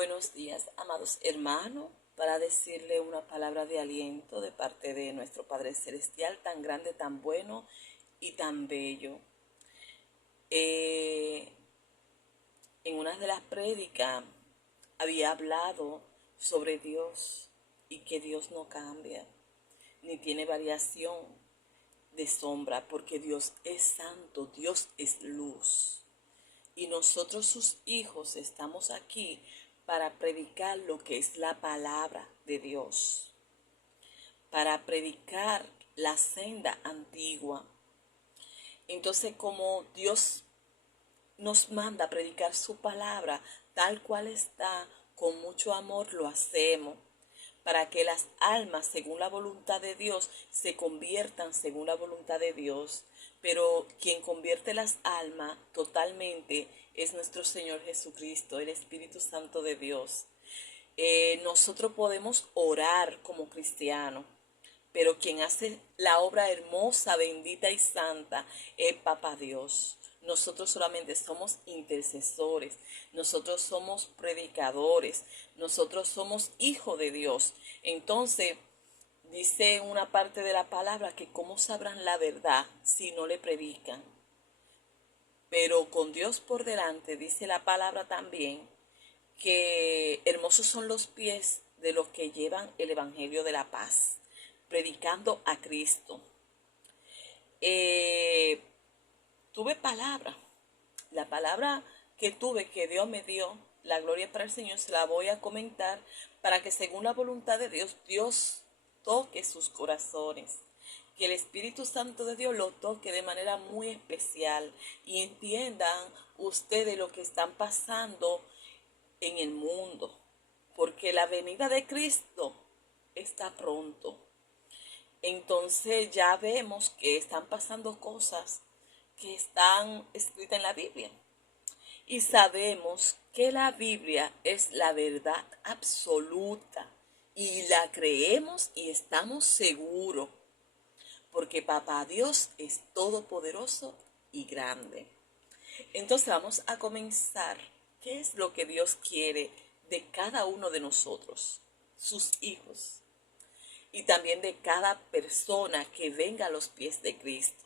Buenos días, amados hermanos, para decirle una palabra de aliento de parte de nuestro Padre Celestial, tan grande, tan bueno y tan bello. En una de las prédicas había hablado sobre Dios y que Dios no cambia, ni tiene variación de sombra, porque Dios es santo, Dios es luz. Y nosotros sus hijos estamos aquí para predicar lo que es la palabra de Dios, para predicar la senda antigua. Entonces, como Dios nos manda a predicar su palabra tal cual está, con mucho amor lo hacemos, para que las almas, según la voluntad de Dios, se conviertan según la voluntad de Dios. Pero quien convierte las almas totalmente es nuestro Señor Jesucristo, el Espíritu Santo de Dios. Nosotros podemos orar como cristianos, pero quien hace la obra hermosa, bendita y santa es Papá Dios. Nosotros solamente somos intercesores, nosotros somos predicadores, nosotros somos hijos de Dios. Entonces, dice una parte de la palabra que cómo sabrán la verdad si no le predican. Pero con Dios por delante, dice la palabra también, que hermosos son los pies de los que llevan el Evangelio de la paz, predicando a Cristo. Tuve palabra, la palabra que tuve, que Dios me dio, la gloria para el Señor, se la voy a comentar para que según la voluntad de Dios, Dios toque sus corazones. Que el Espíritu Santo de Dios lo toque de manera muy especial y entiendan ustedes lo que están pasando en el mundo, porque la venida de Cristo está pronto. Entonces ya vemos que están pasando cosas que están escritas en la Biblia. Y sabemos que la Biblia es la verdad absoluta. Y la creemos y estamos seguros. Porque Papá Dios es todopoderoso y grande. Entonces vamos a comenzar. ¿Qué es lo que Dios quiere de cada uno de nosotros, sus hijos? Y también de cada persona que venga a los pies de Cristo.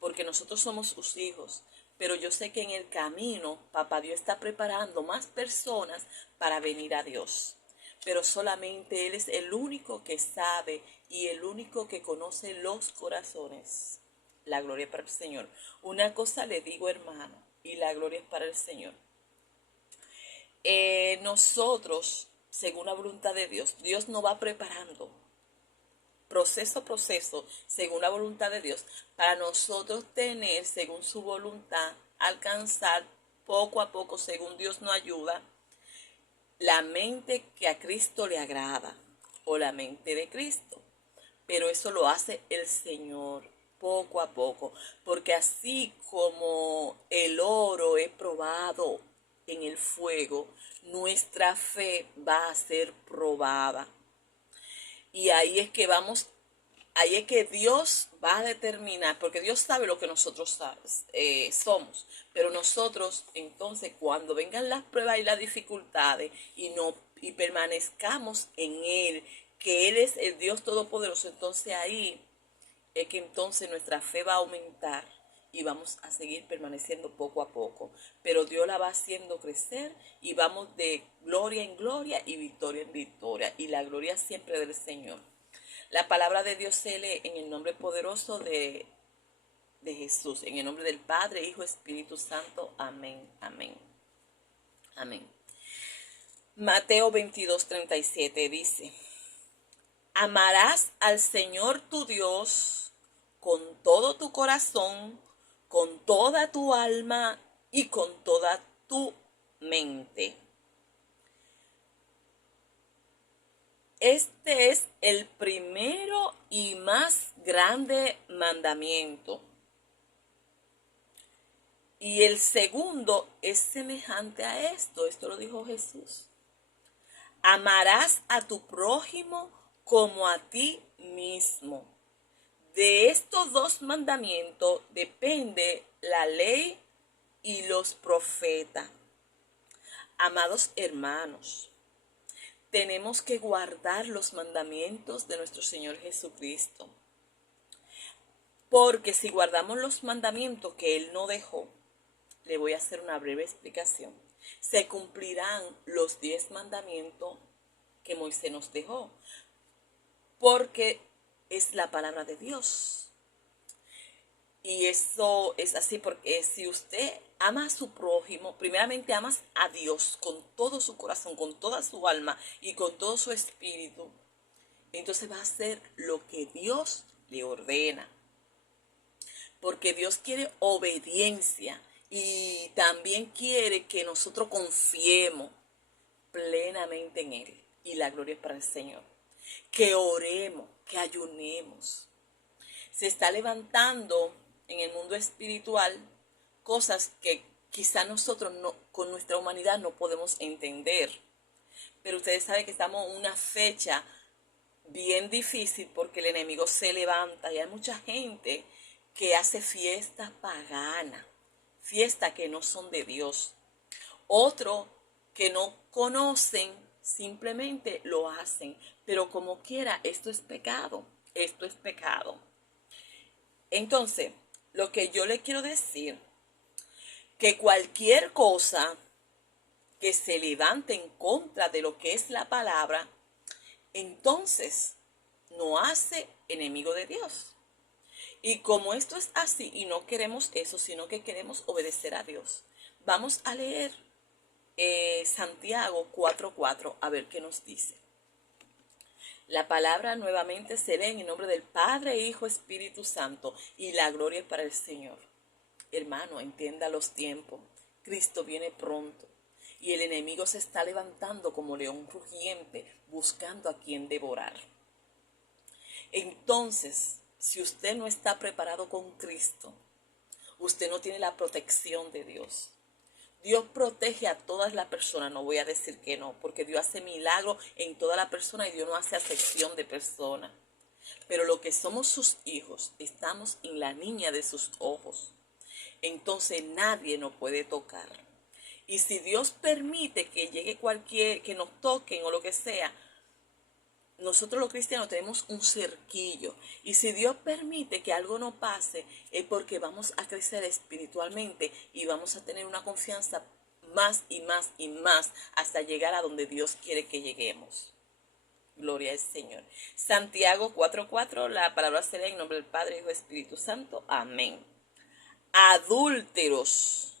Porque nosotros somos sus hijos, pero yo sé que en el camino Papá Dios está preparando más personas para venir a Dios. Pero solamente Él es el único que sabe y el único que conoce los corazones. La gloria para el Señor. Una cosa le digo, hermano, y la gloria es para el Señor. Nosotros, según la voluntad de Dios, Dios nos va preparando proceso a proceso, según la voluntad de Dios, para nosotros tener, según su voluntad, alcanzar poco a poco, según Dios nos ayuda, la mente que a Cristo le agrada, o la mente de Cristo. Pero eso lo hace el Señor poco a poco, porque así como el oro es probado en el fuego, nuestra fe va a ser probada. Y ahí es que ahí es que Dios va a determinar, porque Dios sabe lo que nosotros somos, pero nosotros entonces cuando vengan las pruebas y las dificultades y permanezcamos en Él, que Él es el Dios Todopoderoso, entonces ahí es que entonces nuestra fe va a aumentar y vamos a seguir permaneciendo poco a poco. Pero Dios la va haciendo crecer y vamos de gloria en gloria y victoria en victoria. Y la gloria siempre del Señor. La palabra de Dios se lee en el nombre poderoso de Jesús. En el nombre del Padre, Hijo, Espíritu Santo. Amén, amén, amén. Mateo 22:37 dice: amarás al Señor tu Dios con todo tu corazón, con toda tu alma y con toda tu mente. Este es el primero y más grande mandamiento. Y el segundo es semejante a esto. Esto lo dijo Jesús. Amarás a tu prójimo como a ti mismo. De estos dos mandamientos depende la ley y los profetas. Amados hermanos, tenemos que guardar los mandamientos de nuestro Señor Jesucristo. Porque si guardamos los mandamientos que Él no dejó, le voy a hacer una breve explicación. Se cumplirán los 10 mandamientos que Moisés nos dejó. Porque es la palabra de Dios. Y eso es así porque si usted ama a su prójimo, primeramente amas a Dios con todo su corazón, con toda su alma y con todo su espíritu, entonces va a hacer lo que Dios le ordena. Porque Dios quiere obediencia y también quiere que nosotros confiemos plenamente en Él. Y la gloria es para el Señor. Que oremos, que ayunemos. Se está levantando en el mundo espiritual cosas que quizá nosotros no, con nuestra humanidad no podemos entender. Pero ustedes saben que estamos en una fecha bien difícil porque el enemigo se levanta y hay mucha gente que hace fiestas paganas, fiestas que no son de Dios. Otro que no conocen, simplemente lo hacen. Pero como quiera, esto es pecado. Esto es pecado. Entonces, lo que yo le quiero decir, que cualquier cosa que se levante en contra de lo que es la palabra, entonces no hace enemigo de Dios. Y como esto es así y no queremos eso, sino que queremos obedecer a Dios, vamos a leer Santiago 4:4, a ver qué nos dice. La palabra nuevamente se lee en el nombre del Padre, Hijo, Espíritu Santo, y la gloria es para el Señor. Hermano, entienda los tiempos. Cristo viene pronto y el enemigo se está levantando como león rugiente, buscando a quien devorar. Entonces, si usted no está preparado con Cristo, usted no tiene la protección de Dios. Dios protege a todas las personas, no voy a decir que no, porque Dios hace milagros en toda la persona y Dios no hace acepción de personas. Pero lo que somos sus hijos, estamos en la niña de sus ojos. Entonces nadie nos puede tocar. Y si Dios permite que llegue cualquier, que nos toquen o lo que sea, nosotros los cristianos tenemos un cerquillo. Y si Dios permite que algo no pase, es porque vamos a crecer espiritualmente y vamos a tener una confianza más y más y más hasta llegar a donde Dios quiere que lleguemos. Gloria al Señor. Santiago 4:4, la palabra se lee en nombre del Padre, Hijo y Espíritu Santo. Amén. Adúlteros,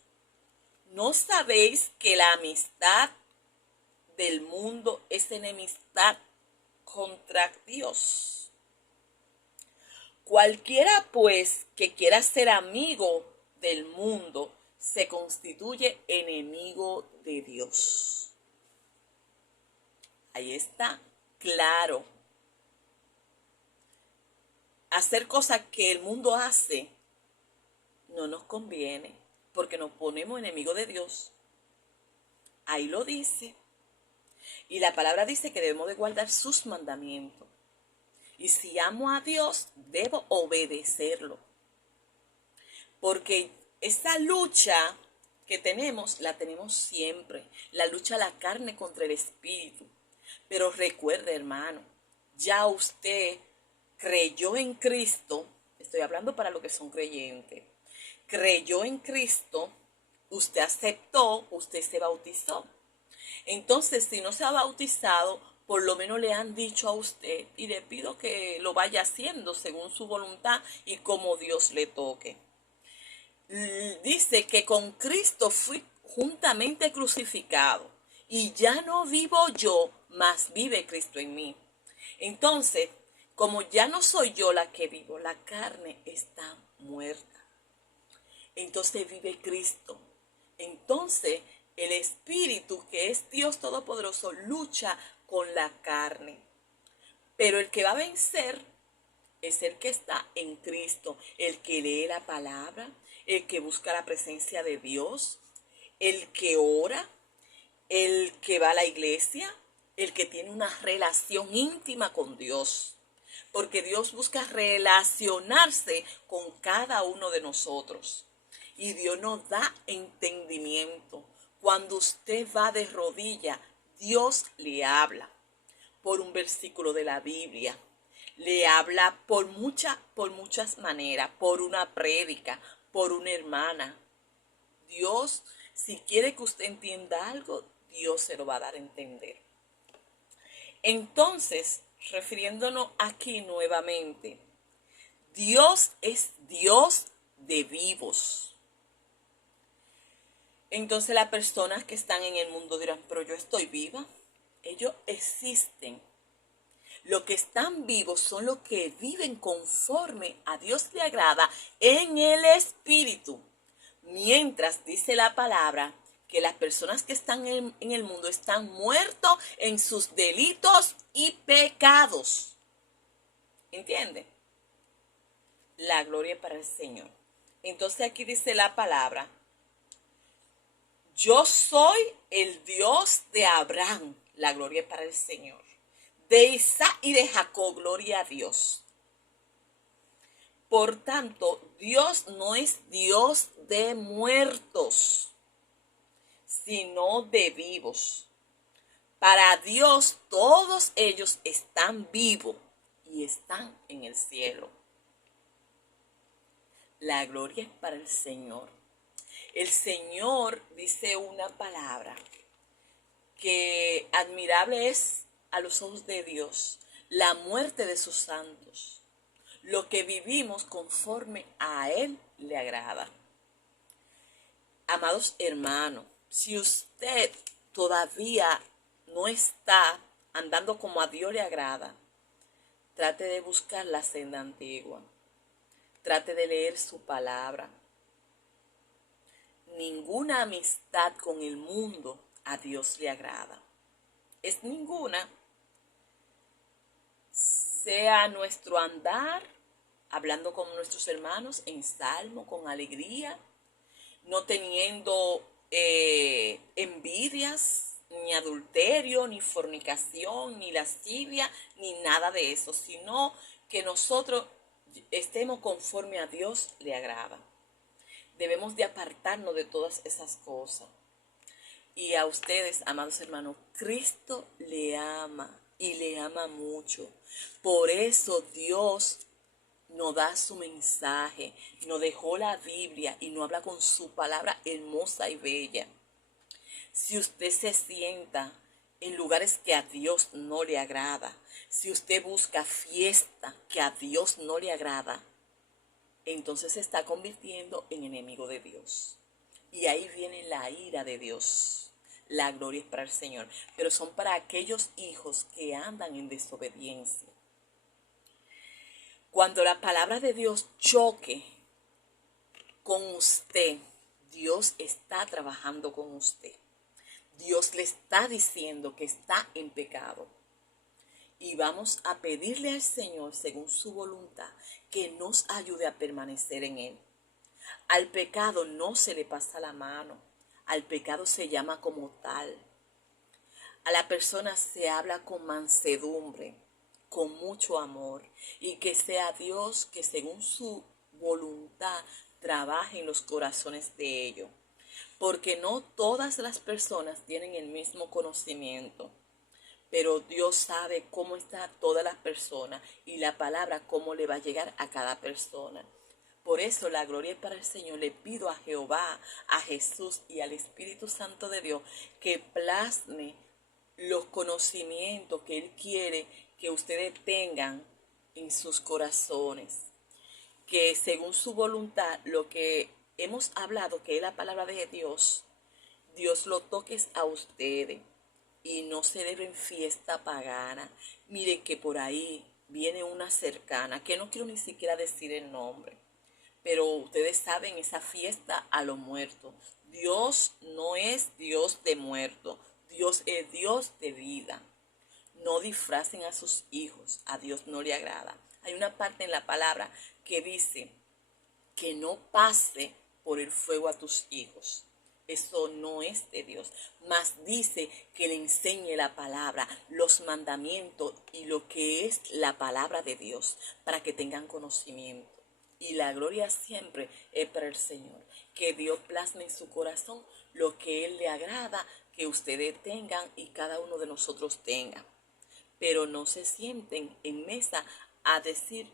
¿no sabéis que la amistad del mundo es enemistad contra Dios? Cualquiera pues que quiera ser amigo del mundo se constituye enemigo de Dios. Ahí está, claro. Hacer cosas que el mundo hace no nos conviene porque nos ponemos enemigos de Dios. Ahí lo dice. Y la palabra dice que debemos de guardar sus mandamientos. Y si amo a Dios, debo obedecerlo. Porque esa lucha que tenemos, la tenemos siempre. La lucha a la carne contra el espíritu. Pero recuerde, hermano, ya usted creyó en Cristo. Estoy hablando para los que son creyentes. Creyó en Cristo, usted aceptó, usted se bautizó. Entonces, si no se ha bautizado, por lo menos le han dicho a usted y le pido que lo vaya haciendo según su voluntad y como Dios le toque. Dice que con Cristo fui juntamente crucificado y ya no vivo yo, mas vive Cristo en mí. Entonces, como ya no soy yo la que vivo, la carne está muerta. Entonces vive Cristo. Entonces el Espíritu, que es Dios Todopoderoso, lucha con la carne. Pero el que va a vencer es el que está en Cristo, el que lee la palabra, el que busca la presencia de Dios, el que ora, el que va a la iglesia, el que tiene una relación íntima con Dios. Porque Dios busca relacionarse con cada uno de nosotros. Y Dios nos da entendimiento. Cuando usted va de rodilla, Dios le habla por un versículo de la Biblia. Le habla por muchas maneras, por una prédica, por una hermana. Dios, si quiere que usted entienda algo, Dios se lo va a dar a entender. Entonces, refiriéndonos aquí nuevamente, Dios es Dios de vivos. Entonces las personas que están en el mundo dirán, pero yo estoy viva. Ellos existen. Los que están vivos son los que viven conforme a Dios le agrada en el Espíritu. Mientras dice la palabra que las personas que están en el mundo están muertos en sus delitos y pecados. ¿Entiende? La gloria para el Señor. Entonces aquí dice la palabra, yo soy el Dios de Abraham, la gloria para el Señor, de Isaac y de Jacob, gloria a Dios. Por tanto, Dios no es Dios de muertos, sino de vivos. Para Dios todos ellos están vivos y están en el cielo. La gloria es para el Señor. El Señor dice una palabra que admirable es a los ojos de Dios la muerte de sus santos, lo que vivimos conforme a Él le agrada. Amados hermanos, si usted todavía no está andando como a Dios le agrada, trate de buscar la senda antigua, trate de leer su palabra. Ninguna amistad con el mundo a Dios le agrada. Es ninguna. Sea nuestro andar, hablando con nuestros hermanos en salmo, con alegría, no teniendo envidias, ni adulterio, ni fornicación, ni lascivia, ni nada de eso, sino que nosotros estemos conforme a Dios le agrada. Debemos de apartarnos de todas esas cosas. Y a ustedes, amados hermanos, Cristo le ama y le ama mucho. Por eso Dios nos da su mensaje, nos dejó la Biblia y nos habla con su palabra hermosa y bella. Si usted se sienta en lugares que a Dios no le agrada, si usted busca fiesta que a Dios no le agrada, entonces se está convirtiendo en enemigo de Dios. Y ahí viene la ira de Dios. La gloria es para el Señor. Pero son para aquellos hijos que andan en desobediencia. Cuando la palabra de Dios choque con usted, Dios está trabajando con usted. Dios le está diciendo que está en pecado. Y vamos a pedirle al Señor, según su voluntad, que nos ayude a permanecer en Él. Al pecado no se le pasa la mano. Al pecado se llama como tal. A la persona se habla con mansedumbre, con mucho amor. Y que sea Dios que según su voluntad trabaje en los corazones de ellos. Porque no todas las personas tienen el mismo conocimiento. Pero Dios sabe cómo está todas las personas y la palabra cómo le va a llegar a cada persona. Por eso la gloria es para el Señor. Le pido a Jehová, a Jesús y al Espíritu Santo de Dios que plasme los conocimientos que Él quiere que ustedes tengan en sus corazones. Que según su voluntad, lo que hemos hablado, que es la palabra de Dios, Dios lo toques a ustedes. Y no celebren fiesta pagana. Miren que por ahí viene una cercana, que no quiero ni siquiera decir el nombre. Pero ustedes saben, esa fiesta a los muertos. Dios no es Dios de muertos. Dios es Dios de vida. No disfracen a sus hijos. A Dios no le agrada. Hay una parte en la palabra que dice que no pase por el fuego a tus hijos. Eso no es de Dios. Mas dice que le enseñe la palabra, los mandamientos y lo que es la palabra de Dios para que tengan conocimiento. y la gloria siempre es para el Señor. Que Dios plasme en su corazón lo que Él le agrada que ustedes tengan y cada uno de nosotros tenga. Pero no se sienten en mesa a decir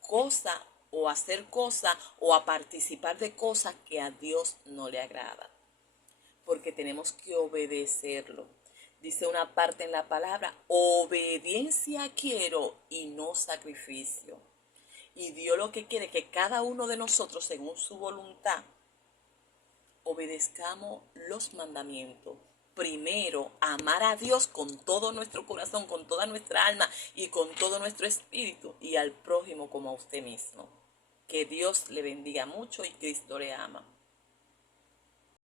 cosas o a hacer cosas o a participar de cosas que a Dios no le agrada. Porque tenemos que obedecerlo. Dice una parte en la palabra, obediencia quiero y no sacrificio. Y Dios lo que quiere es que cada uno de nosotros, según su voluntad, obedezcamos los mandamientos. Primero, amar a Dios con todo nuestro corazón, con toda nuestra alma y con todo nuestro espíritu, y al prójimo como a usted mismo. Que Dios le bendiga mucho y Cristo le ama.